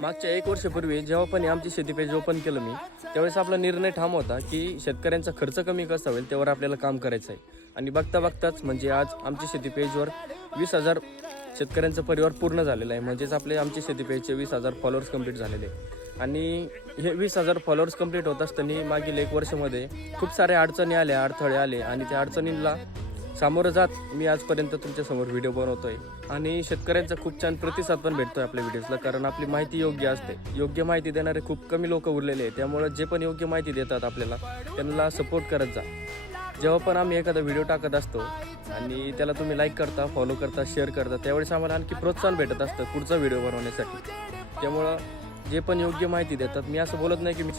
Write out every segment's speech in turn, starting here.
मागच्या 1 वर्षापूर्वी जेव्हा पण आमची शेती पेज ओपन केलं मी, त्यावेळेस आपला निर्णय ठाम होता की शेतकऱ्यांचा खर्च कमी कसा होईल त्यावर आपल्याला काम करायचं आहे. आणि बघता बघताच म्हणजे आज आमची शेती पेजवर 20,000 शेतकऱ्यांचा परिवार पूर्ण झालेला आहे. म्हणजेच आमची शेती पेजचे 20,000 फॉलोअर्स कंप्लीट झालेले आहे. आणि हे 20,000 फॉलोअर्स कंप्लीट होत असताना मागील 1 वर्षामध्ये खूप साऱ्या अडचणी आल्या, अडथळे आले आणि त्या अडचणींना सामोरं जात मी आजपर्यंत तुमच्यासमोर व्हिडिओ बनवतोय. आणि शेतकऱ्यांचा खूप छान प्रतिसाद पण भेटतोय आपल्या व्हिडिओजला, कारण आपली माहिती योग्य असते. योग्य माहिती देणारे खूप कमी लोक उरलेले आहेत. त्यामुळे जे पण योग्य माहिती देतात आपल्याला त्यांना सपोर्ट करत जा. जेव्हा पण आम्ही एखादा व्हिडिओ टाकत असतो आणि त्याला तुम्ही लाईक करता, फॉलो करता, शेअर करता, त्यावेळेस आम्हाला आणखी प्रोत्साहन भेटत असतं पुढचा व्हिडिओ बनवण्यासाठी. त्यामुळं जे पण योग्य माहिती देतात, मी असं बोलत नाही की मी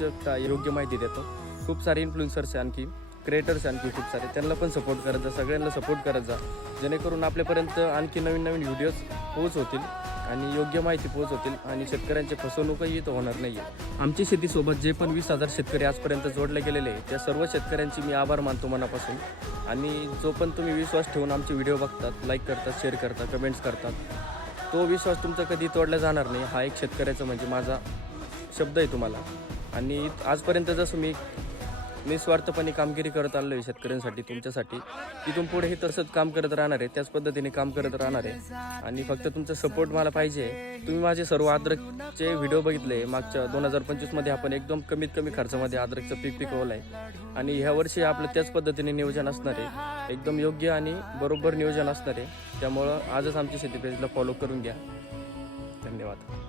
योग्य माहिती देतो, खूप सारे इन्फ्लुएन्सर्स आहे, आणखी क्रिएटर्स आणखी खूप सारे, त्यांना पण सपोर्ट करत जा, सगळ्यांना सपोर्ट करत जा, जेणेकरून आपल्यापर्यंत आणखी नवीन नवीन व्हिडिओज पोहोच होतील आणि योग्य माहिती पोहोच होतील आणि शेतकऱ्यांची फसवणूकही इथं होणार नाही आहे. आमच्या शेतीसोबत जे पण 20,000 शेतकरी आजपर्यंत जोडले गेलेले आहे त्या सर्व शेतकऱ्यांची मी आभार मानतो मनापासून. आणि जो पण तुम्ही विश्वास ठेवून आमचे व्हिडिओ बघतात, लाईक करतात, शेअर करतात, कमेंट्स करतात, तो विश्वास तुमचा कधी तोडला जाणार नाही. हा एक शेतकऱ्याचा म्हणजे माझा शब्द आहे तुम्हाला. आणि आजपर्यंत जसं मी निस्वार्थपणे कामगिरी करत आलो आहे शेतकऱ्यांसाठी, तुमच्यासाठी, तिथून पुढेही तसंच काम करत राहणार आहे, त्याच पद्धतीने काम करत राहणार आहे. आणि फक्त तुमचा सपोर्ट मला पाहिजे. तुम्ही माझे सर्व अद्रकचे व्हिडिओ बघितले. मागच्या 2025मध्ये आपण एकदम कमीत कमी खर्चामध्ये अद्रकचं पीक पिकवलं आहे. आणि ह्या वर्षी आपलं त्याच पद्धतीने नियोजन असणार आहे, एकदम योग्य आणि बरोबर नियोजन असणार आहे. त्यामुळं आजच आमची शेती पेजला फॉलो करून घ्या. धन्यवाद.